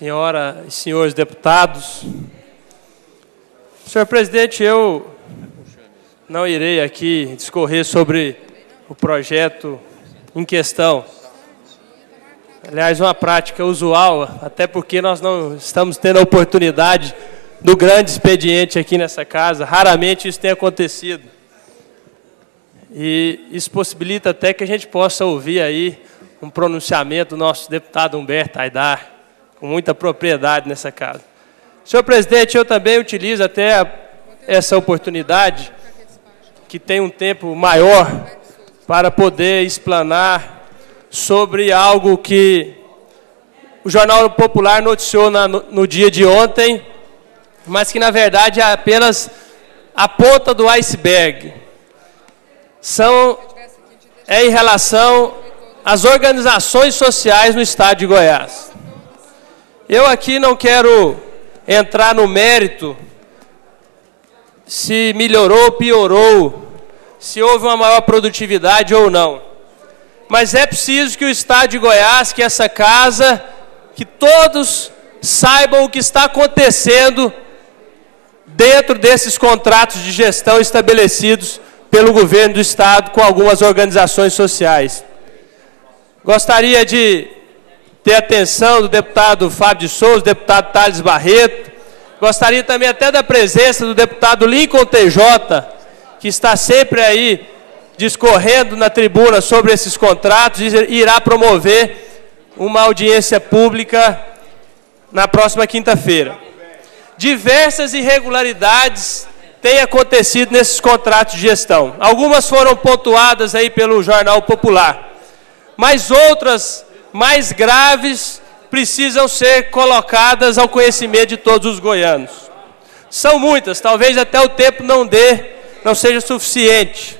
senhora e senhores deputados. Senhor presidente, eu não irei aqui discorrer sobre o projeto em questão. Aliás, uma prática usual, até porque nós não estamos tendo a oportunidade do grande expediente aqui nessa casa. Raramente isso tem acontecido. E isso possibilita até que a gente possa ouvir aí um pronunciamento do nosso deputado Humberto Aidar, com muita propriedade nessa casa. Senhor presidente, eu também utilizo até essa oportunidade, que tem um tempo maior, para poder explanar sobre algo que o Jornal Popular noticiou no dia de ontem, mas que, na verdade, é apenas a ponta do iceberg. É em relação às organizações sociais no estado de Goiás. Eu aqui não quero entrar no mérito se melhorou ou piorou, se houve uma maior produtividade ou não. Mas é preciso que o estado de Goiás, que essa casa, que todos saibam o que está acontecendo dentro desses contratos de gestão estabelecidos pelo governo do estado com algumas organizações sociais. Gostaria de ter a atenção do deputado Fábio de Souza, do deputado Thales Barreto. Gostaria também até da presença do deputado Lincoln TJ, que está sempre aí discorrendo na tribuna sobre esses contratos e irá promover uma audiência pública na próxima quinta-feira. Diversas irregularidades têm acontecido nesses contratos de gestão. Algumas foram pontuadas aí pelo Jornal Popular, mas outras mais graves precisam ser colocadas ao conhecimento de todos os goianos. São muitas, talvez até o tempo não seja suficiente.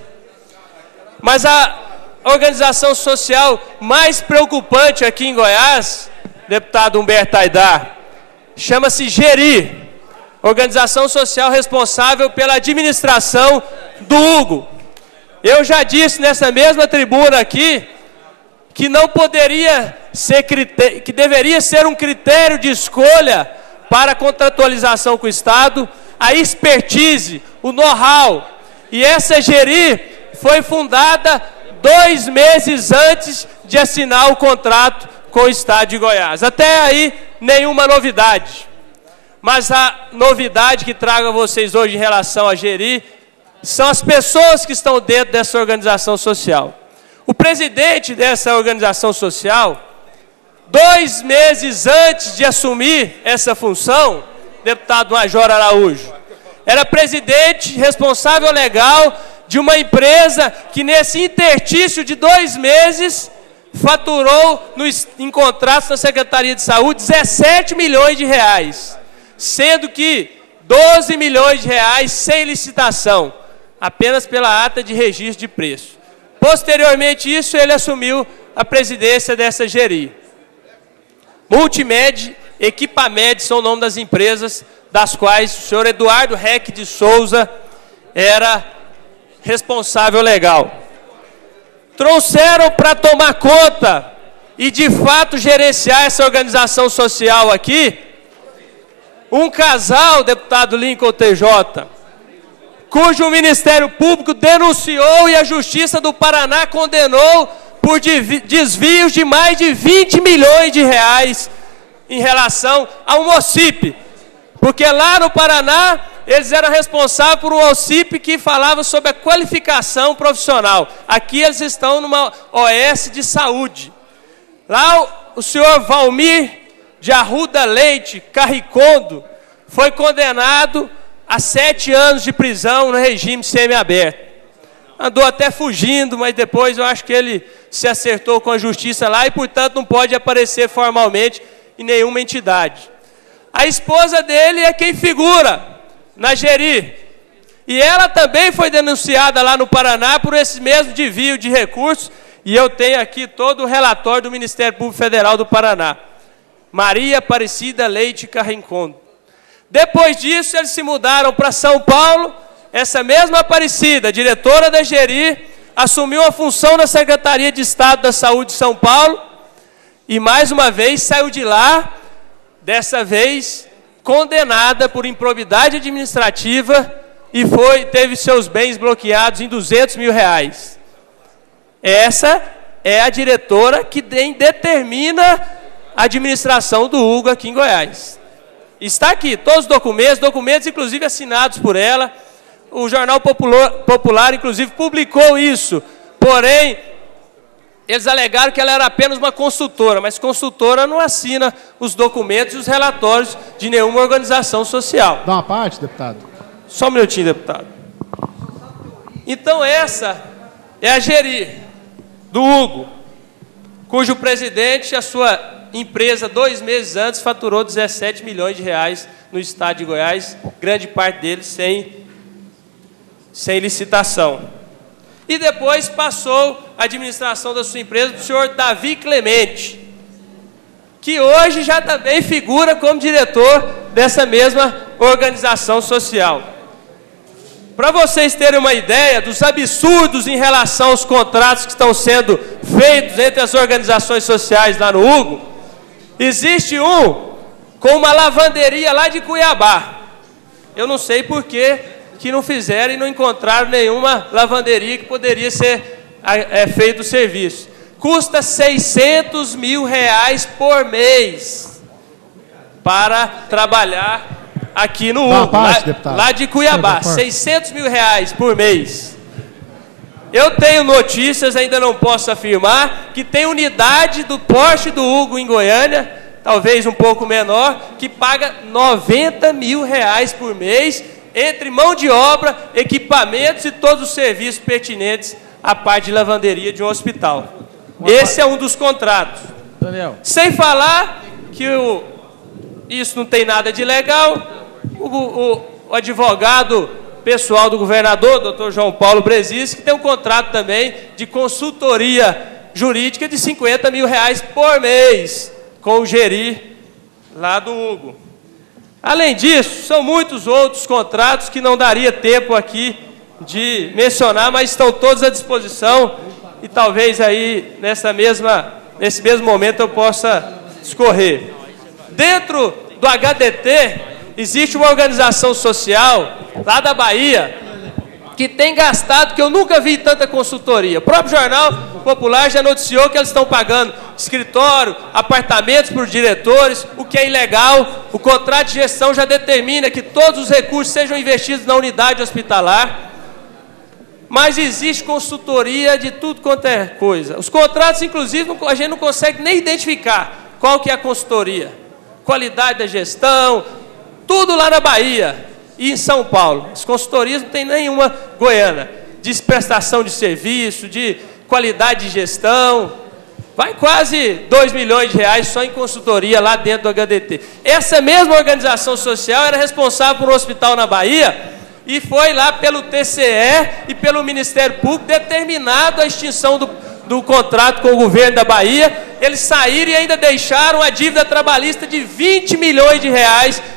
Mas a organização social mais preocupante aqui em Goiás, deputado Humberto Aidar, chama-se GERI, organização social responsável pela administração do Hugo. Eu já disse nessa mesma tribuna aqui que não poderia ser que deveria ser um critério de escolha para a contratualização com o Estado, a expertise, o know-how. E essa GERI foi fundada 2 meses antes de assinar o contrato com o Estado de Goiás. Até aí, nenhuma novidade. Mas a novidade que trago a vocês hoje em relação à GERI são as pessoas que estão dentro dessa organização social. O presidente dessa organização social, 2 meses antes de assumir essa função, deputado Major Araújo, era presidente responsável legal de uma empresa que nesse interstício de 2 meses faturou em contratos na Secretaria de Saúde 17 milhões de reais, sendo que 12 milhões de reais sem licitação, apenas pela ata de registro de preço. Posteriormente isso, ele assumiu a presidência dessa GERI. Multimed, Equipamed são o nome das empresas das quais o senhor Eduardo Reck de Souza era responsável legal. Trouxeram para tomar conta e de fato gerenciar essa organização social aqui, um casal, deputado Lincoln TJ, cujo Ministério Público denunciou e a Justiça do Paraná condenou por desvios de mais de 20 milhões de reais em relação ao OCIP. Porque lá no Paraná, eles eram responsáveis por um OCIP que falava sobre a qualificação profissional. Aqui eles estão numa OS de saúde. Lá o senhor Valmir de Arruda Leite Carricondo foi condenado a 7 anos de prisão no regime semiaberto. Andou até fugindo, mas depois eu acho que ele se acertou com a justiça lá e, portanto, não pode aparecer formalmente em nenhuma entidade. A esposa dele é quem figura na GERI. E ela também foi denunciada lá no Paraná por esse mesmo desvio de recursos. E eu tenho aqui todo o relatório do Ministério Público Federal do Paraná. Maria Aparecida Leite Carricondo. Depois disso, eles se mudaram para São Paulo. Essa mesma Aparecida, diretora da GERI, assumiu a função na Secretaria de Estado da Saúde de São Paulo e, mais uma vez, saiu de lá dessa vez condenada por improbidade administrativa e teve seus bens bloqueados em R$200 mil. Essa é a diretora que determina a administração do Hugo aqui em Goiás. Está aqui, todos os documentos inclusive assinados por ela. O Jornal Popular inclusive, publicou isso. Porém, eles alegaram que ela era apenas uma consultora, mas consultora não assina os documentos e os relatórios de nenhuma organização social. Dá uma parte, deputado? Só um minutinho, deputado. Então, essa é a Geri, do Hugo, cujo presidente, a sua empresa, 2 meses antes, faturou R$17 milhões no estado de Goiás, grande parte deles sem licitação. E depois passou a administração da sua empresa para o senhor Davi Clemente, que hoje já também figura como diretor dessa mesma organização social. Para vocês terem uma ideia dos absurdos em relação aos contratos que estão sendo feitos entre as organizações sociais lá no Hugo, existe um com uma lavanderia lá de Cuiabá. Eu não sei por que não fizeram e não encontraram nenhuma lavanderia que poderia ser feito o serviço. Custa R$600 mil por mês para trabalhar aqui no Hugo, lá de Cuiabá. R$600 mil por mês. Eu tenho notícias, ainda não posso afirmar, que tem unidade do porte do Hugo em Goiânia, talvez um pouco menor, que paga R$90 mil por mês, entre mão de obra, equipamentos e todos os serviços pertinentes à parte de lavanderia de um hospital. Esse é um dos contratos. Daniel. Sem falar que isso não tem nada de legal, o advogado pessoal do governador, doutor João Paulo Brezis, que tem um contrato também de consultoria jurídica de R$50 mil por mês com o Geri lá do Hugo. Além disso, são muitos outros contratos que não daria tempo aqui de mencionar, mas estão todos à disposição e talvez aí nesse mesmo momento eu possa discorrer. Dentro do HDT existe uma organização social lá da Bahia que tem gastado, que eu nunca vi tanta consultoria. O próprio Jornal Popular já noticiou que eles estão pagando escritório, apartamentos para os diretores, o que é ilegal. O contrato de gestão já determina que todos os recursos sejam investidos na unidade hospitalar. Mas existe consultoria de tudo quanto é coisa. Os contratos, inclusive, a gente não consegue nem identificar qual que é a consultoria. Qualidade da gestão, tudo lá na Bahia e em São Paulo. As consultorias não tem nenhuma goiana. De prestação de serviço, de qualidade de gestão. Vai quase R$2 milhões só em consultoria lá dentro do HDT. Essa mesma organização social era responsável por um hospital na Bahia e foi lá pelo TCE e pelo Ministério Público determinado a extinção do contrato com o governo da Bahia. Eles saíram e ainda deixaram a dívida trabalhista de R$20 milhões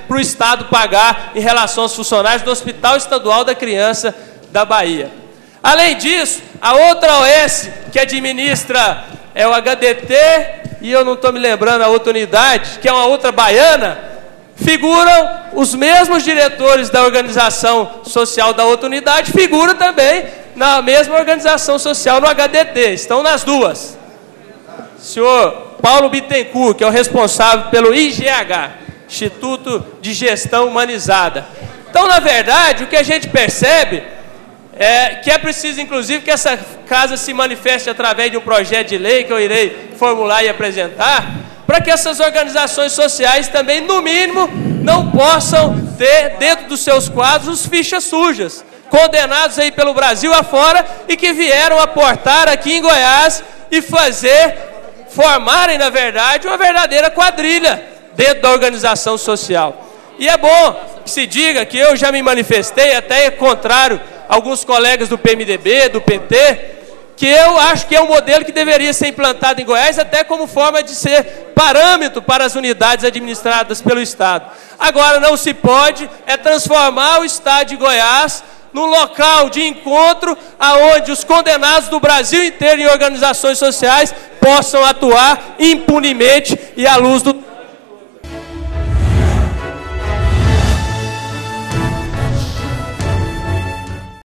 para o Estado pagar em relação aos funcionários do Hospital Estadual da Criança da Bahia. Além disso, a outra OS que administra é o HDT, e eu não estou me lembrando a outra unidade, que é uma outra baiana, figuram os mesmos diretores da organização social da outra unidade, figuram também na mesma organização social no HDT, estão nas duas. Senhor Paulo Bittencourt, que é o responsável pelo IGH, Instituto de Gestão Humanizada. Então, na verdade, o que a gente percebe é que é preciso, inclusive, que essa casa se manifeste através de um projeto de lei que eu irei formular e apresentar, para que essas organizações sociais também, no mínimo, não possam ter dentro dos seus quadros os fichas sujas, condenados aí pelo Brasil afora e que vieram aportar aqui em Goiás e formarem, na verdade, uma verdadeira quadrilha dentro da organização social. E é bom que se diga que eu já me manifestei, até contrário a alguns colegas do PMDB, do PT, que eu acho que é um modelo que deveria ser implantado em Goiás, até como forma de ser parâmetro para as unidades administradas pelo Estado. Agora, não se pode transformar o Estado de Goiás num local de encontro aonde os condenados do Brasil inteiro em organizações sociais possam atuar impunemente e à luz do